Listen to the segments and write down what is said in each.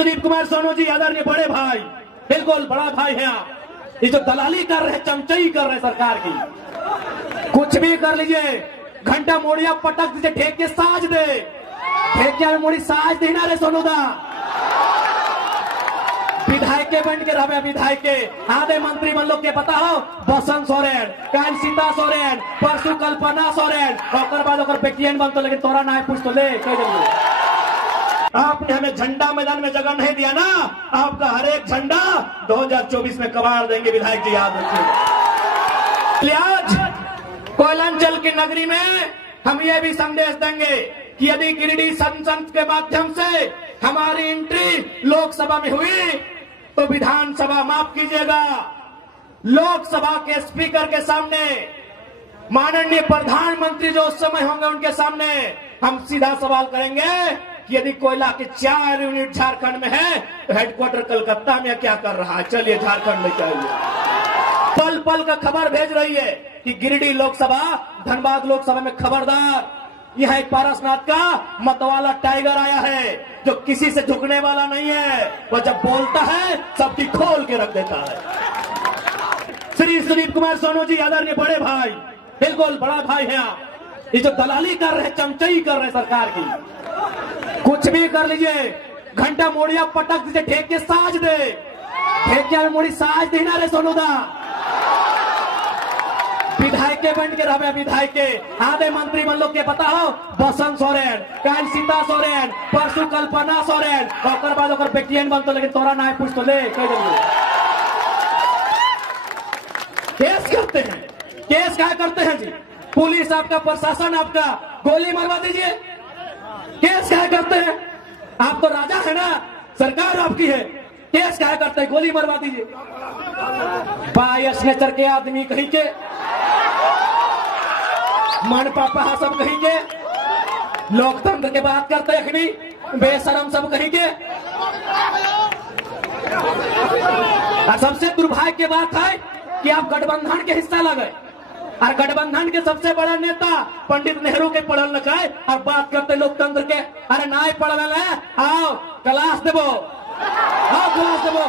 सुदीप कुमार सोनू जी आदरणीय बड़े भाई, बिल्कुल बड़ा भाई है आप। ये जो दलाली कर रहे, चमचाई कर रहे सरकार की, कुछ भी कर लीजिए, घंटा मोड़िया पटक दीजिए, ठेके साज दे, ठेकिया में मोड़ी साज देना रे सोनू दा। विधायक बन के रहे, विधायक आधे मंत्री मन लोग के पता हो, बसंत सोरेन, काल सीता सोरेन, परसों कल्पना सोरेन, और बाद बेटियन बन तो, लेकिन तोरा ना पूछ तो ले कह देंगे। आपने हमें झंडा मैदान में जगह नहीं दिया ना, आपका हर एक झंडा 2024 में कबाड़ देंगे विधायक जी, याद रखिए। आज कोयलांचल की नगरी में हम ये भी संदेश देंगे कि यदि गिरिडीह संसद के माध्यम से हमारी एंट्री लोकसभा में हुई तो विधानसभा, माफ कीजिएगा, लोकसभा के स्पीकर के सामने, माननीय प्रधानमंत्री जो उस समय होंगे उनके सामने हम सीधा सवाल करेंगे कि यदि कोयला के 4 यूनिट झारखंड में है तो हेडक्वार्टर कलकत्ता में क्या कर रहा है, चलिए झारखंड में चाहिए। पल पल का खबर भेज रही है कि गिरिडीह लोकसभा, धनबाद लोकसभा में खबरदार, यह एक पारसनाथ का मतवाला टाइगर आया है जो किसी से झुकने वाला नहीं है, वह जब बोलता है सबकी खोल के रख देता है। श्री सुदीप कुमार सोनू जी आदरणीय बड़े भाई, बिल्कुल बड़ा भाई है आप। ये जो दलाली कर रहे, चमचाई कर रहे सरकार की, कुछ भी कर लीजिए, घंटा मोड़िया पटक दीजिए, ठेके साज दे, ठेकिया में मोड़ी साज देना रे सोनू दा। विधायक बन के रहे, विधायक आधे मंत्री मन लोग के पता हो, बसंत सोरेन, काल सीता सोरेन, परसों कल्पना सोरेन, और बाद बेटियन बन तो, लेकिन तोरा ना पूछ तो ले कह देंगे। केस करते हैं, केस क्या करते हैं जी, पुलिस आपका, प्रशासन आपका, गोली मरवा दीजिए, केस क्या करते हैं, आप तो राजा है ना, सरकार आपकी है, केस क्या करते हैं, गोली मरवा दीजिए। बायस नेचर के आदमी कहीं के, मन पापा सब कहीं के, लोकतंत्र के बात करते अखनी, बेशरम सब कहीं के। और सबसे दुर्भाग्य की बात है कि आप गठबंधन के हिस्सा लगे, और गठबंधन के सबसे बड़ा नेता पंडित नेहरू के पढ़ल लिखाए और बात करते लोकतंत्र के। अरे ना पढ़ रहे, आओ क्लास देवो, आओ क्लास देवो,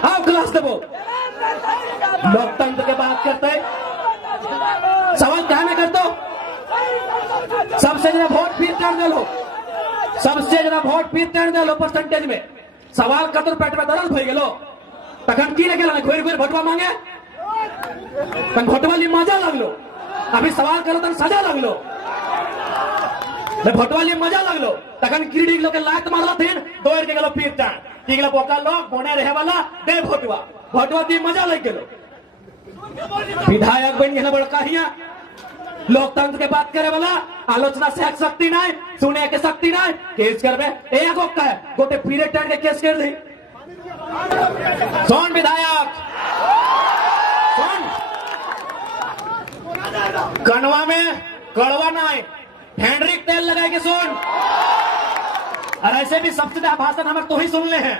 आओ क्लास देवो, लोकतंत्र के बात करते, सवाल क्या में कर दो, सबसे ज्यादा वोट फिर कर दे लो, सबसे ज्यादा वोट फिर कर दे लो परसेंटेज में, सवाल कर दो, पेट में दर्द हो गेलो, तखन की नहीं घोर घोर भोटवा मांगे, भोटवा ली मजा लगलो, अभी सवाल करो तो सजा लगलो, भोटवा ली मजा लगलो, तखन गिरिडीह लोग लात मारला थीन, दौड़ के गलो फिर जान, की गलो बोका लोग बोने रहे वाला दे भोटवा, भोटवा दी मजा लग गेलो। विधायक बन गया बड़का हिया, लोकतंत्र के बात करे वाला, आलोचना से शक्ति नहीं, सुने के शक्ति नहीं, केस करबे एक गोका है, गोटे पीरियड टाइम के केस कर दी। सोन विधायक, सोन कनवा में कड़वा नहीं, हैंड्रिक तेल लगाए के सुन। और ऐसे भी सबसे ज्यादा भाषण हमारे तो ही सुनने हैं,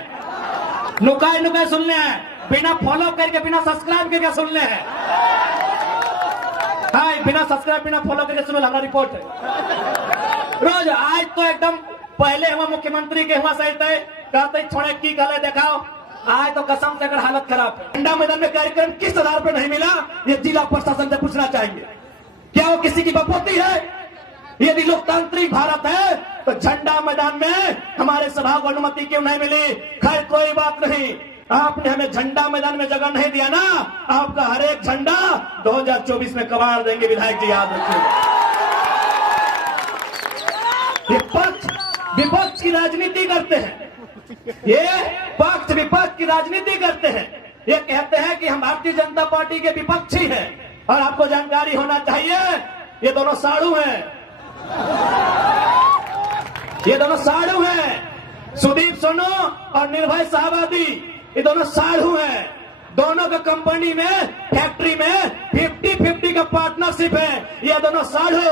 नुकाए नुकाए सुनने हैं, बिना फॉलो करके, बिना सब्सक्राइब करके सुनने हैं। हाँ, बिना सब्सक्राइब, बिना फॉलो करके सुनो, हमारा रिपोर्ट है रोज। आज तो एकदम पहले हम मुख्यमंत्री के हुआ सही थे, कहते छोड़े की गले दिखाओ, आज तो कसम से अगर हालत खराब है। झंडा मैदान में कार्यक्रम किस आधार पर नहीं मिला, ये जिला प्रशासन से पूछना चाहिए। क्या वो किसी की बपोती है? यदि लोकतांत्रिक भारत है तो झंडा मैदान में हमारे सभा को अनुमति क्यों नहीं मिली? खैर कोई बात नहीं, आपने हमें झंडा मैदान में जगह नहीं दिया ना, आपका हर एक झंडा 2024 में कबाड़ देंगे विधायक जी, याद रखिएगा। ये पक्ष विपक्ष की राजनीति करते हैं, ये पक्ष विपक्ष की राजनीति करते हैं, ये कहते हैं कि हम भारतीय जनता पार्टी के विपक्षी हैं। और आपको जानकारी होना चाहिए, ये दोनों साड़ू हैं, ये दोनों साड़ू हैं। सुदीप सोनू और निर्भय शाहबादी, ये दोनों साड़ू हैं। दोनों का कंपनी में, फैक्ट्री में 50-50 का पार्टनरशिप है। ये दोनों साड़ू,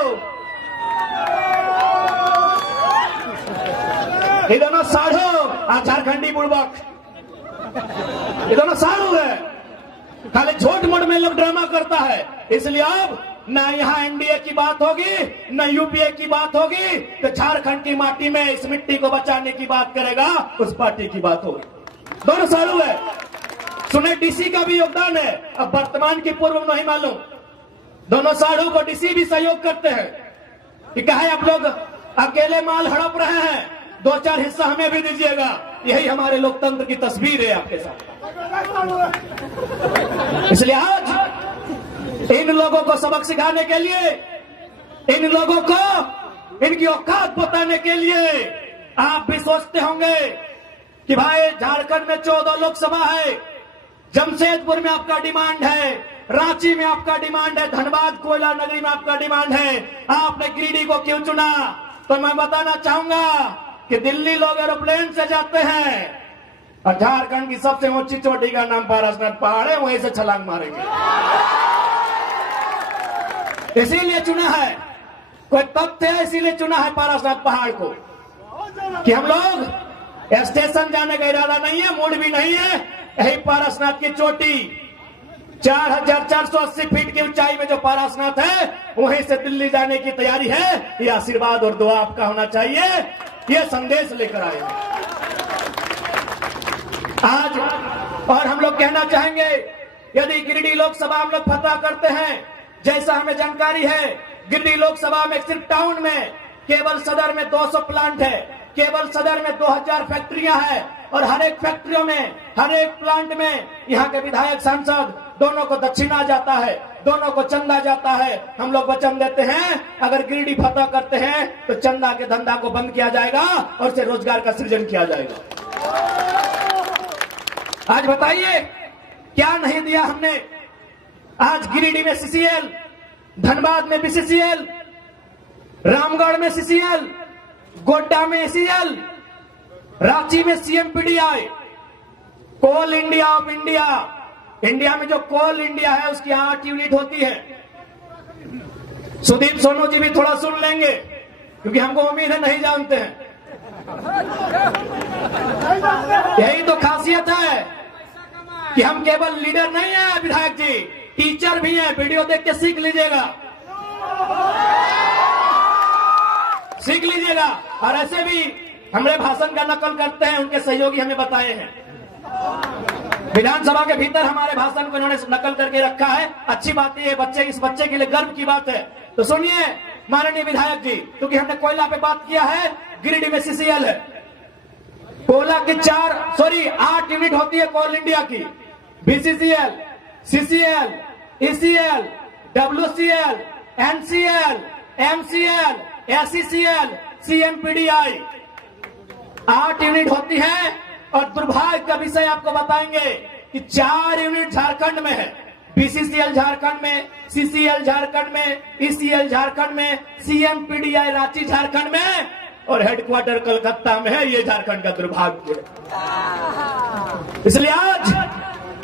ये दोनों साड़ू और झारखंडी बुड़बक, ये दोनों साड़ू है। खाली झूठ मूठ में लोग ड्रामा करता है, इसलिए अब ना यहाँ एनडीए की बात होगी, न यूपीए की बात होगी, तो झारखंड की माटी में इस मिट्टी को बचाने की बात करेगा, उस पार्टी की बात होगी। दोनों सालू है। सुने डीसी का भी योगदान है, अब वर्तमान की पूर्व नहीं मालूम। दोनों सालू को डीसी भी सहयोग करते हैं कि कहे आप लोग अकेले माल हड़प रहे हैं, 2-4 हिस्सा हमें भी दीजिएगा। यही हमारे लोकतंत्र की तस्वीर है आपके साथ। इसलिए आज इन लोगों को सबक सिखाने के लिए, इन लोगों को इनकी औकात बताने के लिए आप भी सोचते होंगे कि भाई झारखंड में 14 लोकसभा है, जमशेदपुर में आपका डिमांड है, रांची में आपका डिमांड है, धनबाद कोयला नगरी में आपका डिमांड है, आपने गिरिडीह को क्यों चुना? तो मैं बताना चाहूंगा कि दिल्ली लोग एरोप्लेन से जाते हैं और झारखंड की सबसे ऊंची चोटी का नाम पारसनाथ पहाड़ है, वहीं से छलांग मारेंगे। इसीलिए चुना है, कोई तथ्य है, इसीलिए चुना है पारसनाथ पहाड़ को कि हम लोग स्टेशन जाने का इरादा नहीं है, मूड भी नहीं है। यही पारसनाथ की चोटी 4480 फीट की ऊंचाई में जो पारसनाथ है, वहीं से दिल्ली जाने की तैयारी है। ये आशीर्वाद और दुआ आपका होना चाहिए, ये संदेश लेकर आए आज। और हम लोग कहना चाहेंगे, यदि गिरिडीह लोकसभा हम लोग फतह करते हैं, जैसा हमें जानकारी है, गिरिडीह लोकसभा में सिर्फ टाउन में केवल सदर में 200 प्लांट है, केवल सदर में 2000 फैक्ट्रियां हैं, और हर एक फैक्ट्रियों में, हर एक प्लांट में यहाँ के विधायक सांसद दोनों को दक्षिणा जाता है, दोनों को चंदा जाता है। हम लोग वचन देते हैं, अगर गिरिडीह फतह करते हैं तो चंदा के धंधा को बंद किया जाएगा और से रोजगार का सृजन किया जाएगा। आज बताइए क्या नहीं दिया हमने? आज गिरिडीह में सीसीएल, धनबाद में बीसीसीएल, रामगढ़ में सीसीएल, गोड्डा में एसीएल, रांची में CMPDI, coal India of India. India में जो कोल इंडिया है उसकी 8 यूनिट होती है। सुदीप सोनू जी भी थोड़ा सुन लेंगे, क्योंकि हमको उम्मीद है नहीं जानते हैं। यही तो खासियत है कि हम केवल लीडर नहीं है विधायक जी, टीचर भी हैं। वीडियो देख के सीख लीजिएगा, सीख लीजिएगा। और ऐसे भी हमारे भाषण का नकल करते हैं, उनके सहयोगी हमें बताए हैं। विधानसभा के भीतर हमारे भाषण को इन्होंने नकल करके रखा है। अच्छी बात है, बच्चे, इस बच्चे के लिए गर्व की बात है। तो सुनिए माननीय विधायक जी, क्योंकि हमने कोयला पे बात किया है, गिरिडीह में सीसीएल है। कोयला की 8 यूनिट होती है कोल इंडिया की, BCCL, CCL, ECL, WCL, NCL, MCL, SECL, CMPDI, 8 unit होती है। और दुर्भाग्य का विषय आपको बताएंगे कि 4 यूनिट झारखंड में है। बीसीसीएल झारखंड में, सीसीएल झारखंड में, ईसीएल झारखंड में, सीएमपीडीआई रांची झारखंड में, और हेडक्वार्टर कलकत्ता में है। ये झारखंड का दुर्भाग्य है। इसलिए आज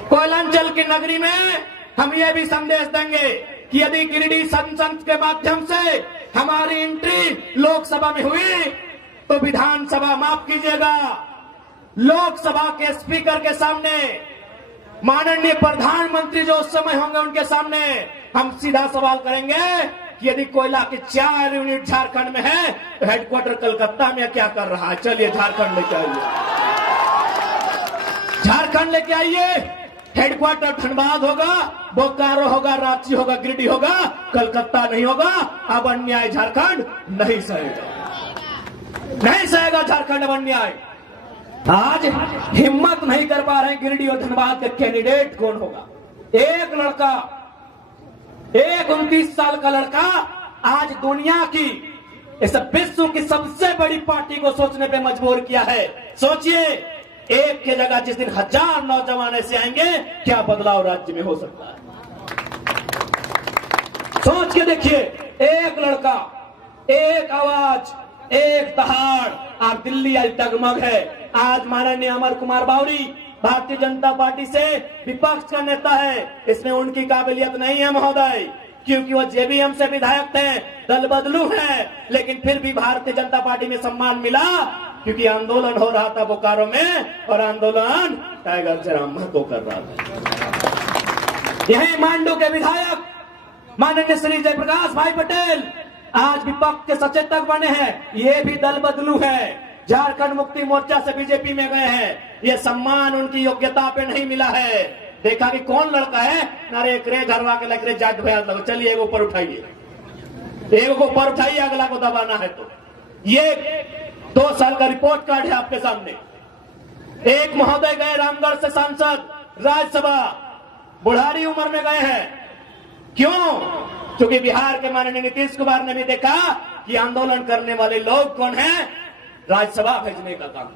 कोयलांचल की नगरी में हम ये भी संदेश देंगे कि यदि गिरिडीह संसद के माध्यम से हमारी एंट्री लोकसभा में हुई तो विधानसभा, माफ कीजिएगा, लोकसभा के स्पीकर के सामने, माननीय प्रधानमंत्री जो उस समय होंगे उनके सामने हम सीधा सवाल करेंगे कि यदि कोयला की 4 यूनिट झारखंड में है तो हेडक्वार्टर कलकत्ता में क्या कर रहा है? चलिए झारखंड लेके आइए, झारखंड लेके आइए। हेडक्वार्टर धनबाद होगा, बोकारो होगा, रांची होगा, गिरिडीह होगा, कलकत्ता नहीं होगा। अब अन्याय झारखंड नहीं सहेगा, नहीं सहेगा झारखंड अब अन्याय। आज हिम्मत नहीं कर पा रहे गिरिडीह और धनबाद के कैंडिडेट कौन होगा। एक लड़का, एक 29 साल का लड़का आज दुनिया की, इस विश्व की सबसे बड़ी पार्टी को सोचने पे मजबूर किया है। सोचिए, एक की जगह जिस दिन 1000 नौजवान ऐसे आएंगे, क्या बदलाव राज्य में हो सकता है? सोच के देखिए, एक लड़का, एक आवाज, एक दहाड़, आप दिल्ली आज डगमग है। आज माननीय अमर कुमार बावरी भारतीय जनता पार्टी से विपक्ष का नेता है, इसमें उनकी काबिलियत नहीं है महोदय, क्योंकि वो जेबीएम से विधायक थे, दल बदलू है, लेकिन फिर भी भारतीय जनता पार्टी में सम्मान मिला क्योंकि आंदोलन हो रहा था बोकारो में, और आंदोलन टाइगर जयराम महतो कर रहा था। यही मांडू के विधायक माननीय श्री जयप्रकाश भाई पटेल आज विपक्ष के सचेतक बने हैं। ये भी दल बदलू है, झारखंड मुक्ति मोर्चा से बीजेपी में गए हैं। ये सम्मान उनकी योग्यता पे नहीं मिला है। देखा कि कौन लड़का है, नारे एक रे घरवा के लग रहे जाट भैया लगो, चलिए एक ऊपर उठाइए, एक को ऊपर उठाइए, अगला को दबाना है। तो ये 2 साल का रिपोर्ट कार्ड है आपके सामने। एक महोदय गए रामगढ़ से सांसद राज्यसभा, बुढ़ारी उम्र में गए हैं। क्यों? क्योंकि बिहार के माननीय नीतीश कुमार ने भी देखा कि आंदोलन करने वाले लोग कौन हैं, राज्यसभा भेजने का काम।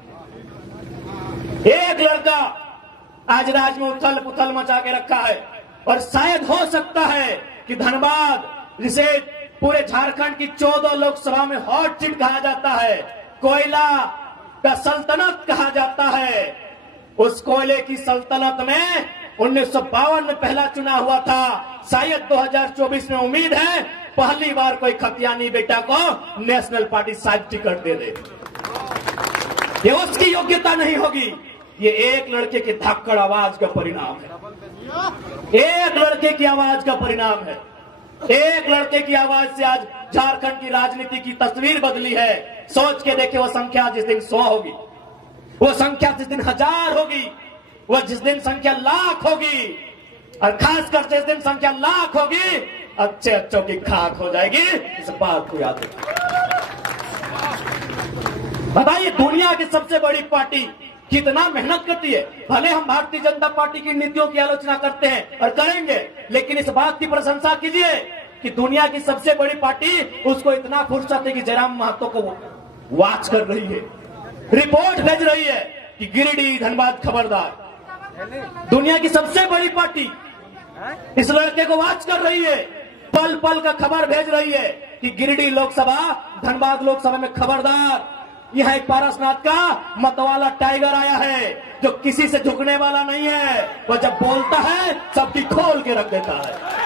एक लड़का आज राज्य में उथल पुथल मचा के रखा है, और शायद हो सकता है कि धनबाद, जिसे पूरे झारखंड की 14 लोकसभा में हॉट सीट कहा जाता है, कोयला का सल्तनत कहा जाता है, उस कोयले की सल्तनत में 1952 में पहला चुनाव हुआ था। शायद 2024 में उम्मीद है पहली बार कोई खतियानी बेटा को नेशनल पार्टी शायद टिकट दे दे। ये उसकी योग्यता नहीं होगी, ये एक लड़के की धक्कड़ आवाज का परिणाम है। एक लड़के की आवाज का परिणाम है। एक लड़के की आवाज से आज झारखंड की राजनीति की तस्वीर बदली है। सोच के देखे, वो संख्या जिस दिन 100 होगी, वो संख्या जिस दिन 1000 होगी, वो जिस दिन संख्या लाख होगी, और खासकर जिस दिन संख्या लाख होगी, अच्छे अच्छों की खाक हो जाएगी। इस बात को याद रखिए। बताइए, दुनिया की सबसे बड़ी पार्टी कितना मेहनत करती है। भले हम भारतीय जनता पार्टी की नीतियों की आलोचना करते हैं और करेंगे, लेकिन इस बात की प्रशंसा कीजिए कि दुनिया की सबसे बड़ी पार्टी, उसको इतना फुर्सत है कि जयराम महतो को वॉच कर रही है, रिपोर्ट भेज रही है कि गिरिडीह धनबाद खबरदार। दुनिया की सबसे बड़ी पार्टी इस लड़के को वॉच कर रही है, पल पल का खबर भेज रही है कि गिरिडीह लोकसभा, धनबाद लोकसभा में खबरदार। यह एक पारसनाथ का मतवाला टाइगर आया है, जो किसी से झुकने वाला नहीं है। वो जब बोलता है सबकी खोल के रख देता है।